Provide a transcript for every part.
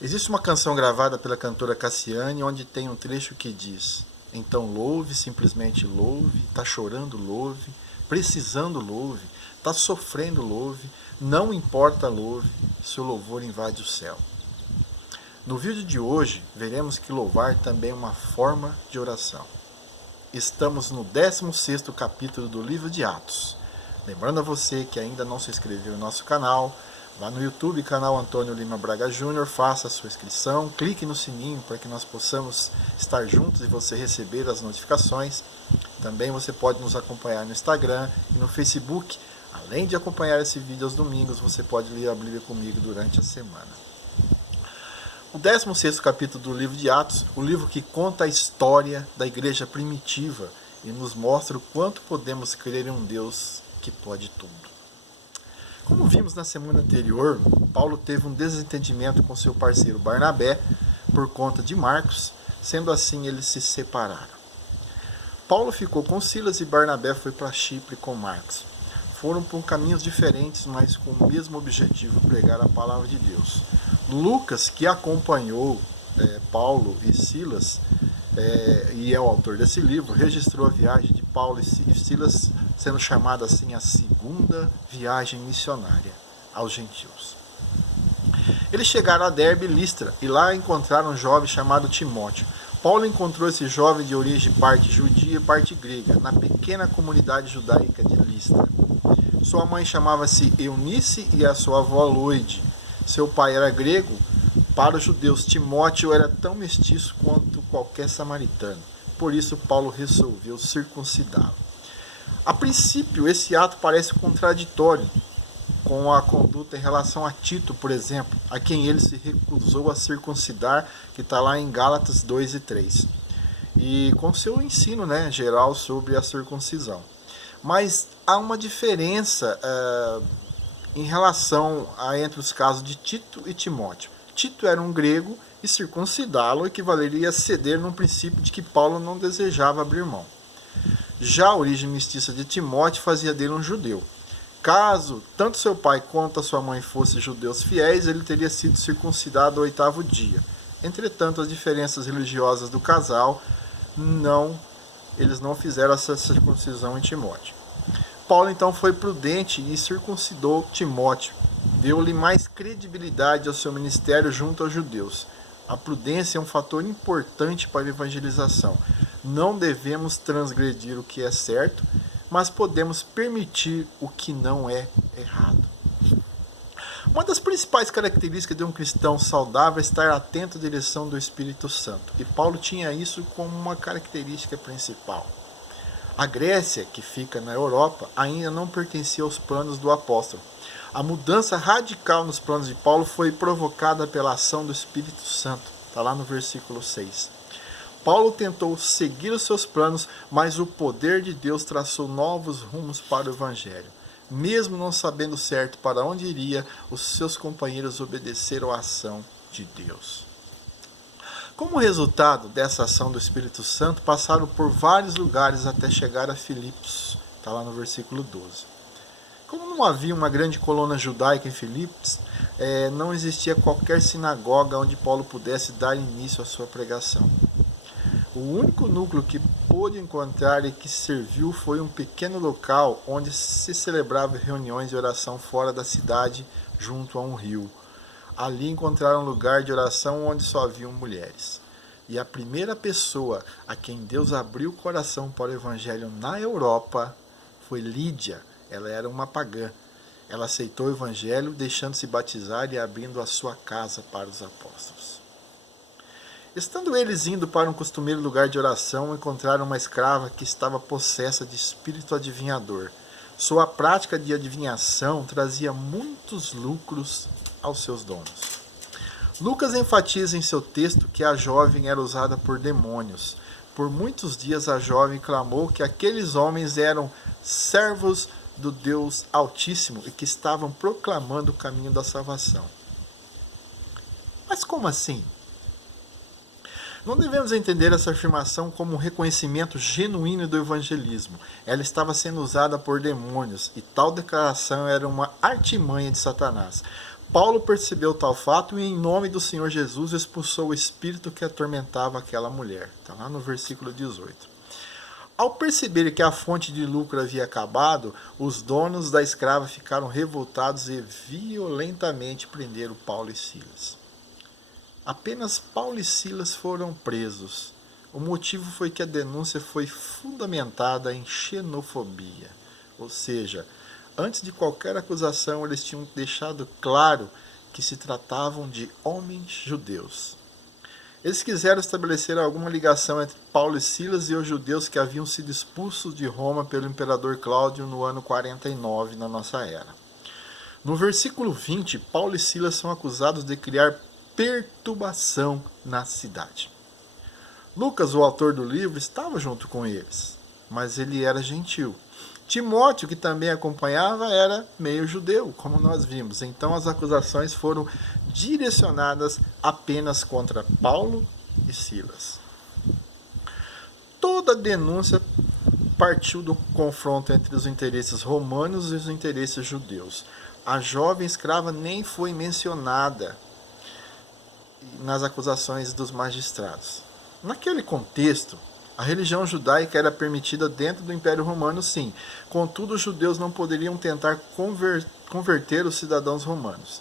Existe uma canção gravada pela cantora Cassiane onde tem um trecho que diz: então louve, simplesmente louve, tá chorando, louve, precisando, louve, tá sofrendo, louve, não importa, louve, se o louvor invade o céu. No vídeo de hoje, veremos que louvar também é uma forma de oração. Estamos no 16º capítulo do livro de Atos. Lembrando a você que ainda não se inscreveu no nosso canal, vá no YouTube, canal Antônio Lima Braga Júnior, faça a sua inscrição, clique no sininho para que nós possamos estar juntos e você receber as notificações. Também você pode nos acompanhar no Instagram e no Facebook. Além de acompanhar esse vídeo aos domingos, você pode ler a Bíblia comigo durante a semana. O 16º capítulo do livro de Atos, o livro que conta a história da igreja primitiva e nos mostra o quanto podemos crer em um Deus que pode tudo. Como vimos na semana anterior, Paulo teve um desentendimento com seu parceiro Barnabé por conta de Marcos, sendo assim eles se separaram. Paulo ficou com Silas e Barnabé foi para Chipre com Marcos. Foram por caminhos diferentes, mas com o mesmo objetivo, pregar a palavra de Deus. Lucas, que acompanhou Paulo e Silas, e é o autor desse livro, registrou a viagem de Paulo e Silas, sendo chamada assim a segunda viagem missionária aos gentios. Eles chegaram a Derbe e Listra, e lá encontraram um jovem chamado Timóteo. Paulo encontrou esse jovem de origem parte judia e parte grega, na pequena comunidade judaica de Listra. Sua mãe chamava-se Eunice e a sua avó Loide. Seu pai era grego. Para os judeus, Timóteo era tão mestiço quanto qualquer samaritano. Por isso, Paulo resolveu circuncidá-lo. A princípio, esse ato parece contraditório com a conduta em relação a Tito, por exemplo, a quem ele se recusou a circuncidar, que está lá em Gálatas 2 e 3. E com seu ensino geral sobre a circuncisão. Mas há uma diferença em relação entre os casos de Tito e Timóteo. Tito era um grego e circuncidá-lo equivaleria a ceder num princípio de que Paulo não desejava abrir mão. Já a origem mestiça de Timóteo fazia dele um judeu. Caso tanto seu pai quanto a sua mãe fossem judeus fiéis, ele teria sido circuncidado ao 8º dia. Entretanto, as diferenças religiosas do casal eles não fizeram essa circuncisão em Timóteo. Paulo então foi prudente e circuncidou Timóteo. Deu-lhe mais credibilidade ao seu ministério junto aos judeus. A prudência é um fator importante para a evangelização. Não devemos transgredir o que é certo, mas podemos permitir o que não é errado. Uma das principais características de um cristão saudável é estar atento à direção do Espírito Santo. E Paulo tinha isso como uma característica principal. A Grécia, que fica na Europa, ainda não pertencia aos planos do apóstolo. A mudança radical nos planos de Paulo foi provocada pela ação do Espírito Santo. Está lá no versículo 6. Paulo tentou seguir os seus planos, mas o poder de Deus traçou novos rumos para o Evangelho. Mesmo não sabendo certo para onde iria, os seus companheiros obedeceram à ação de Deus. Como resultado dessa ação do Espírito Santo, passaram por vários lugares até chegar a Filipos. Está lá no versículo 12. Como não havia uma grande colônia judaica em Filipos, não existia qualquer sinagoga onde Paulo pudesse dar início à sua pregação. O único núcleo que pôde encontrar e que serviu foi um pequeno local onde se celebravam reuniões de oração fora da cidade, junto a um rio. Ali encontraram um lugar de oração onde só haviam mulheres. E a primeira pessoa a quem Deus abriu o coração para o evangelho na Europa foi Lídia. Ela era uma pagã. Ela aceitou o evangelho, deixando-se batizar e abrindo a sua casa para os apóstolos. Estando eles indo para um costumeiro lugar de oração, encontraram uma escrava que estava possessa de espírito adivinhador. Sua prática de adivinhação trazia muitos lucros aos seus donos. Lucas enfatiza em seu texto que a jovem era usada por demônios. Por muitos dias a jovem clamou que aqueles homens eram servos do Deus Altíssimo e que estavam proclamando o caminho da salvação. Mas como assim? Não devemos entender essa afirmação como um reconhecimento genuíno do evangelismo. Ela estava sendo usada por demônios e tal declaração era uma artimanha de Satanás. Paulo percebeu tal fato e, em nome do Senhor Jesus, expulsou o espírito que atormentava aquela mulher. Está lá no versículo 18. Ao perceber que a fonte de lucro havia acabado, os donos da escrava ficaram revoltados e violentamente prenderam Paulo e Silas. Apenas Paulo e Silas foram presos. O motivo foi que a denúncia foi fundamentada em xenofobia. Ou seja, antes de qualquer acusação, eles tinham deixado claro que se tratavam de homens judeus. Eles quiseram estabelecer alguma ligação entre Paulo e Silas e os judeus que haviam sido expulsos de Roma pelo imperador Cláudio no ano 49 na nossa era. No versículo 20, Paulo e Silas são acusados de criar perturbação na cidade. Lucas, o autor do livro, estava junto com eles, mas ele era gentil. Timóteo, que também acompanhava, era meio judeu, como nós vimos. Então as acusações foram direcionadas apenas contra Paulo e Silas. Toda denúncia partiu do confronto entre os interesses romanos e os interesses judeus. A jovem escrava nem foi mencionada nas acusações dos magistrados. Naquele contexto, a religião judaica era permitida dentro do Império Romano, sim. Contudo, os judeus não poderiam tentar converter os cidadãos romanos.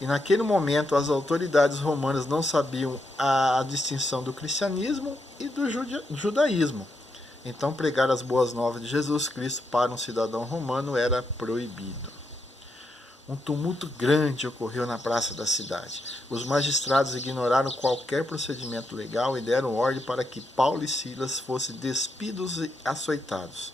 E naquele momento, as autoridades romanas não sabiam a distinção do cristianismo e do judaísmo. Então, pregar as boas novas de Jesus Cristo para um cidadão romano era proibido. Um tumulto grande ocorreu na praça da cidade. Os magistrados ignoraram qualquer procedimento legal e deram ordem para que Paulo e Silas fossem despidos e açoitados.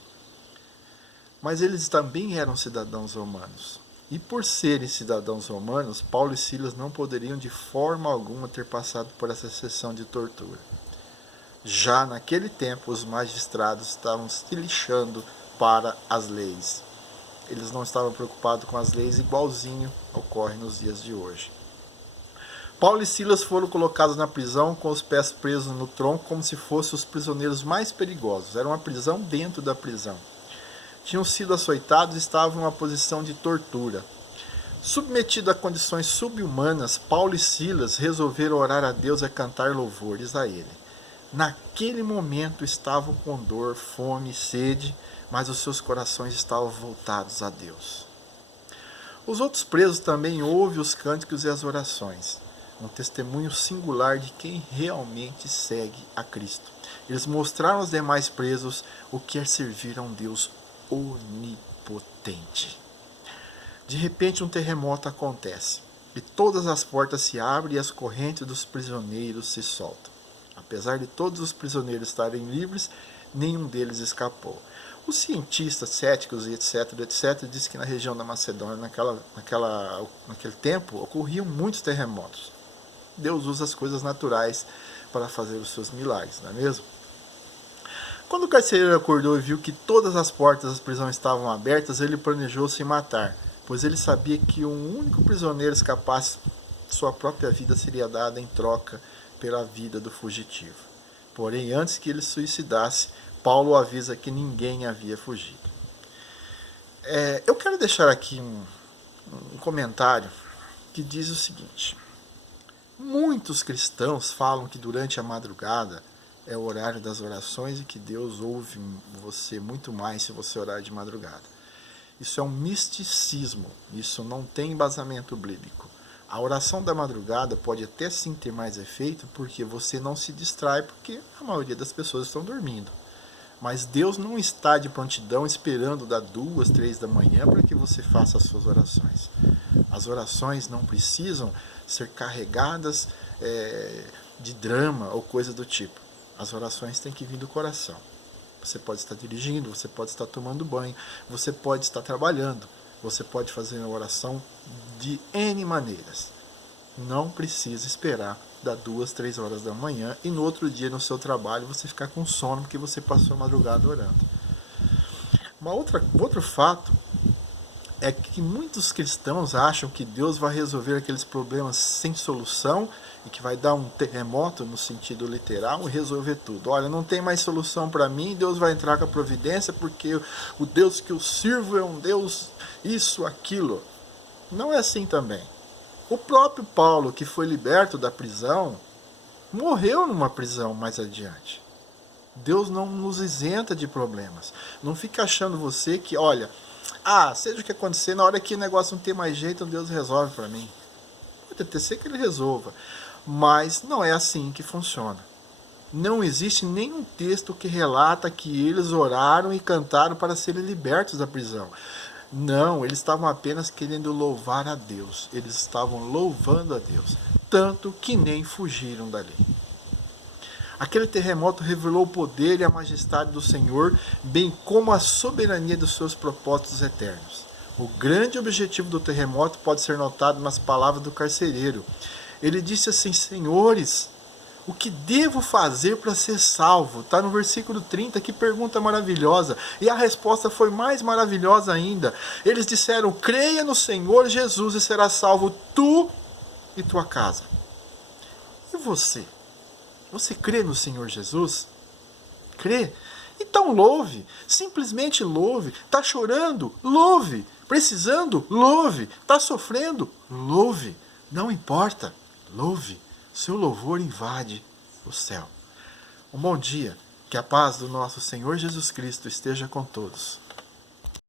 Mas eles também eram cidadãos romanos. E por serem cidadãos romanos, Paulo e Silas não poderiam de forma alguma ter passado por essa sessão de tortura. Já naquele tempo, os magistrados estavam se lixando para as leis. Eles não estavam preocupados com as leis, igualzinho ocorre nos dias de hoje. Paulo e Silas foram colocados na prisão com os pés presos no tronco como se fossem os prisioneiros mais perigosos. Era uma prisão dentro da prisão. Tinham sido açoitados e estavam em uma posição de tortura. Submetido a condições subhumanas, Paulo e Silas resolveram orar a Deus e cantar louvores a Ele. Naquele momento estavam com dor, fome e sede, mas os seus corações estavam voltados a Deus. Os outros presos também ouvem os cânticos e as orações, um testemunho singular de quem realmente segue a Cristo. Eles mostraram aos demais presos o que é servir a um Deus onipotente. De repente, um terremoto acontece, e todas as portas se abrem e as correntes dos prisioneiros se soltam. Apesar de todos os prisioneiros estarem livres, nenhum deles escapou. Os cientistas céticos e etc, dizem que na região da Macedônia, naquele tempo, ocorriam muitos terremotos. Deus usa as coisas naturais para fazer os seus milagres, não é mesmo? Quando o carcereiro acordou e viu que todas as portas da prisão estavam abertas, ele planejou se matar, pois ele sabia que um único prisioneiro escapasse, sua própria vida seria dada em troca pela vida do fugitivo. Porém, antes que ele se suicidasse, Paulo avisa que ninguém havia fugido. Eu quero deixar aqui um comentário que diz o seguinte: muitos cristãos falam que durante a madrugada é o horário das orações e que Deus ouve você muito mais se você orar de madrugada. Isso é um misticismo, isso não tem embasamento bíblico. A oração da madrugada pode até sim ter mais efeito porque você não se distrai, porque a maioria das pessoas estão dormindo. Mas Deus não está de prontidão esperando dar 2, 3 da manhã para que você faça as suas orações. As orações não precisam ser carregadas de drama ou coisa do tipo. As orações têm que vir do coração. Você pode estar dirigindo, você pode estar tomando banho, você pode estar trabalhando, você pode fazer uma oração de N maneiras. Não precisa esperar das 2, 3 horas da manhã e no outro dia no seu trabalho você ficar com sono porque você passou a madrugada orando. Outro fato é que muitos cristãos acham que Deus vai resolver aqueles problemas sem solução e que vai dar um terremoto no sentido literal e resolver tudo. Olha, não tem mais solução para mim, Deus vai entrar com a providência porque o Deus que eu sirvo é um Deus isso, aquilo. Não é assim também. O próprio Paulo, que foi liberto da prisão, morreu numa prisão mais adiante. Deus não nos isenta de problemas. Não fica achando você que, olha, seja o que acontecer, na hora que o negócio não tem mais jeito, Deus resolve para mim. Pode até ser que ele resolva, mas não é assim que funciona. Não existe nenhum texto que relata que eles oraram e cantaram para serem libertos da prisão. Não, eles estavam apenas querendo louvar a Deus. Eles estavam louvando a Deus. Tanto que nem fugiram dali. Aquele terremoto revelou o poder e a majestade do Senhor, bem como a soberania dos seus propósitos eternos. O grande objetivo do terremoto pode ser notado nas palavras do carcereiro. Ele disse assim: Senhores, o que devo fazer para ser salvo? Está no versículo 30, que pergunta maravilhosa. E a resposta foi mais maravilhosa ainda. Eles disseram: creia no Senhor Jesus e será salvo tu e tua casa. E você? Você crê no Senhor Jesus? Crê? Então louve, simplesmente louve. Está chorando? Louve. Precisando? Louve. Está sofrendo? Louve. Não importa, louve. Seu louvor invade o céu. Um bom dia, que a paz do nosso Senhor Jesus Cristo esteja com todos.